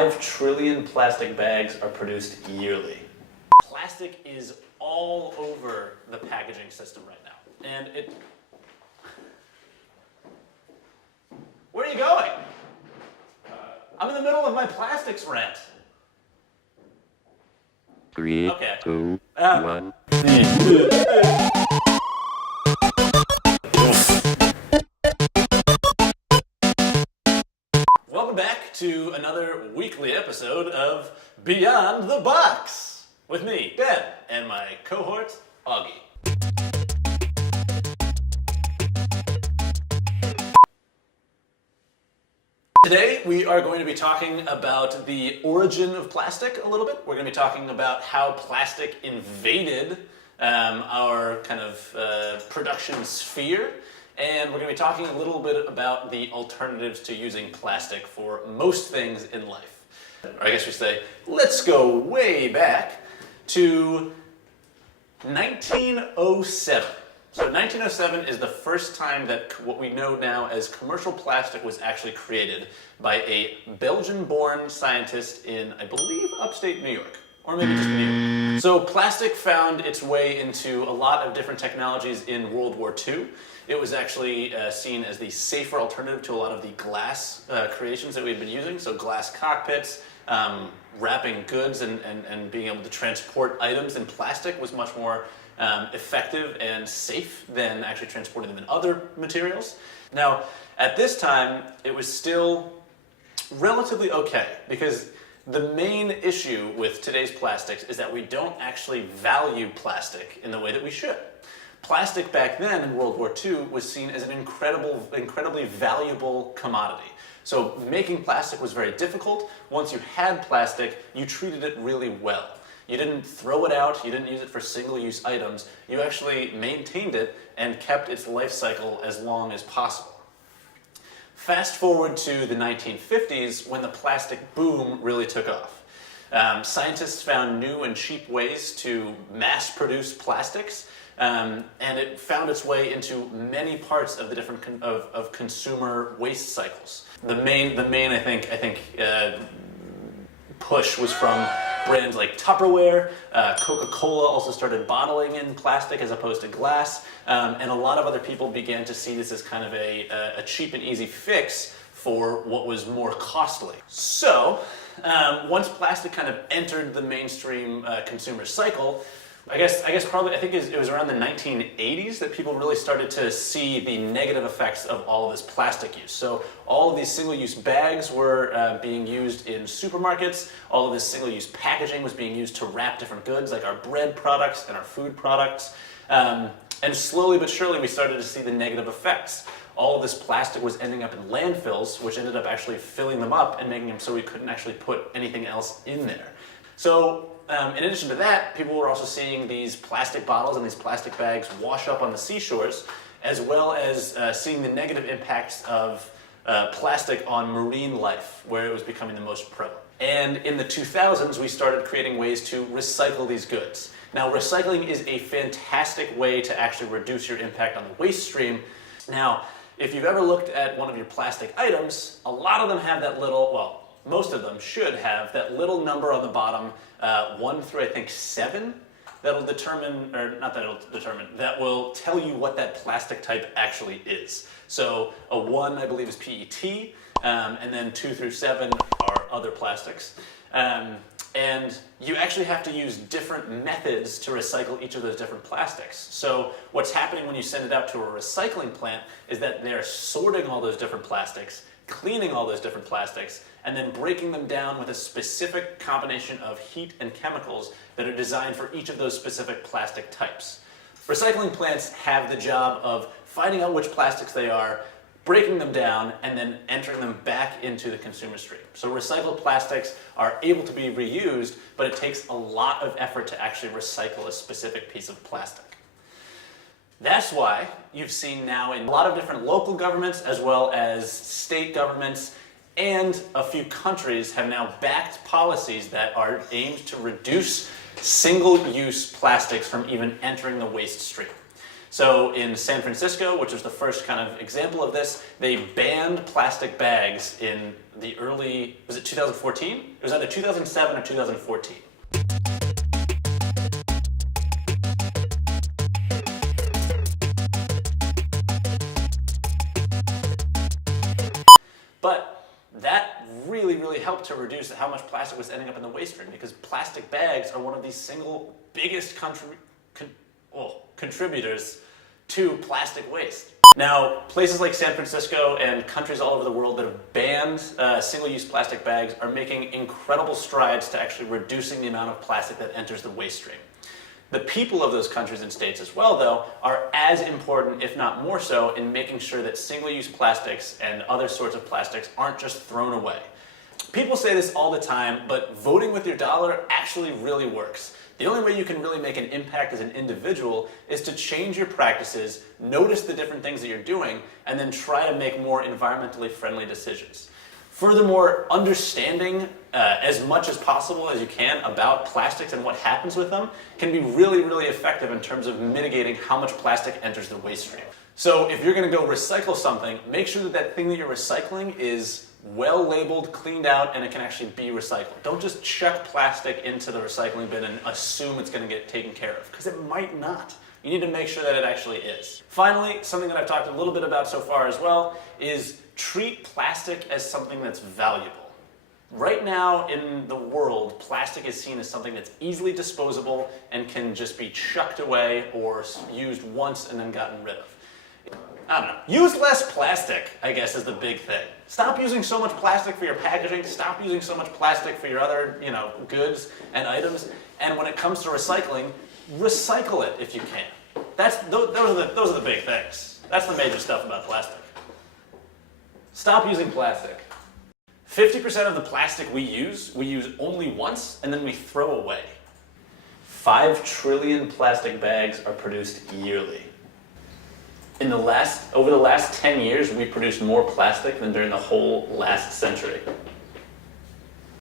5 trillion plastic bags are produced yearly. Plastic is all over the packaging system right now. And it... Where are you going? I'm in the middle of my plastics rant. 3, Okay. 2, 1. Welcome back to another weekly episode of Beyond the Box with me, Ben, and my cohort, Augie. Today we are going to be talking about the origin of plastic a little bit. We're going to be talking about how plastic invaded our kind of production sphere. And we're going to be talking a little bit about the alternatives to using plastic for most things in life. Or I guess we say, let's go way back to 1907. So 1907 is the first time that what we know now as commercial plastic was actually created by a Belgian-born scientist in, I believe, upstate New York, or maybe just New York. So plastic found its way into a lot of different technologies in World War II. It was actually seen as the safer alternative to a lot of the glass creations that we had been using, so glass cockpits, wrapping goods and being able to transport items in plastic was much more effective and safe than actually transporting them in other materials. Now, at this time, it was still relatively okay, because the main issue with today's plastics is that we don't actually value plastic in the way that we should. Plastic back then in World War II was seen as an incredibly valuable commodity. So making plastic was very difficult. Once you had plastic, you treated it really well. You didn't throw it out, you didn't use it for single-use items, you actually maintained it and kept its life cycle as long as possible. Fast forward to the 1950s when the plastic boom really took off. Scientists found new and cheap ways to mass-produce plastics, and it found its way into many parts of the different of consumer waste cycles. The main I think push was from brands like Tupperware. Coca-Cola also started bottling in plastic as opposed to glass, and a lot of other people began to see this as kind of a cheap and easy fix for what was more costly. So once plastic kind of entered the mainstream consumer cycle, I think it was around the 1980s that people really started to see the negative effects of all of this plastic use. So all of these single-use bags were being used in supermarkets. All of this single-use packaging was being used to wrap different goods, like our bread products and our food products. And slowly but surely we started to see the negative effects. All of this plastic was ending up in landfills, which ended up actually filling them up and making them so we couldn't actually put anything else in there. So in addition to that, people were also seeing these plastic bottles and these plastic bags wash up on the seashores, as well as seeing the negative impacts of plastic on marine life, where it was becoming the most prevalent. And in the 2000s, we started creating ways to recycle these goods. Now, recycling is a fantastic way to actually reduce your impact on the waste stream. Now, if you've ever looked at one of your plastic items, a lot of them have that little, well, most of them should have that little number on the bottom, 1 through I think 7, that'll determine, or not that it'll determine, that will tell you what that plastic type actually is. So a 1 I believe is PET, and then 2 through 7 are other plastics. And you actually have to use different methods to recycle each of those different plastics. So what's happening when you send it out to a recycling plant is that they're sorting all those different plastics, cleaning all those different plastics, and then breaking them down with a specific combination of heat and chemicals that are designed for each of those specific plastic types. Recycling plants have the job of finding out which plastics they are, breaking them down, and then entering them back into the consumer stream. So recycled plastics are able to be reused, but it takes a lot of effort to actually recycle a specific piece of plastic. That's why you've seen now in a lot of different local governments as well as state governments and a few countries have now backed policies that are aimed to reduce single-use plastics from even entering the waste stream. So in San Francisco, which was the first kind of example of this, they banned plastic bags in the early, was it 2014? It was either 2007 or 2014. But that really helped to reduce how much plastic was ending up in the waste stream, because plastic bags are one of the single biggest contributors to plastic waste. Now, places like San Francisco and countries all over the world that have banned single-use plastic bags are making incredible strides to actually reducing the amount of plastic that enters the waste stream. The people of those countries and states as well, though, are as important, if not more so, in making sure that single-use plastics and other sorts of plastics aren't just thrown away. People say this all the time, but voting with your dollar actually really works. The only way you can really make an impact as an individual is to change your practices, notice the different things that you're doing, and then try to make more environmentally friendly decisions. Furthermore, understanding as much as possible as you can about plastics and what happens with them can be really effective in terms of mitigating how much plastic enters the waste stream. So if you're going to go recycle something, make sure that that thing that you're recycling is well labeled, cleaned out, and it can actually be recycled. Don't just chuck plastic into the recycling bin and assume it's going to get taken care of, because it might not. You need to make sure that it actually is. Finally, something that I've talked a little bit about so far as well is treat plastic as something that's valuable. Right now in the world, plastic is seen as something that's easily disposable and can just be chucked away or used once and then gotten rid of. I don't know. Use less plastic, I guess, is the big thing. Stop using so much plastic for your packaging. Stop using so much plastic for your other, goods and items. And when it comes to recycling, recycle it if you can. Those are the big things. That's the major stuff about plastic. Stop using plastic. 50% of the plastic we use only once and then we throw away. 5 trillion plastic bags are produced yearly. Over the last 10 years, we produced more plastic than during the whole last century.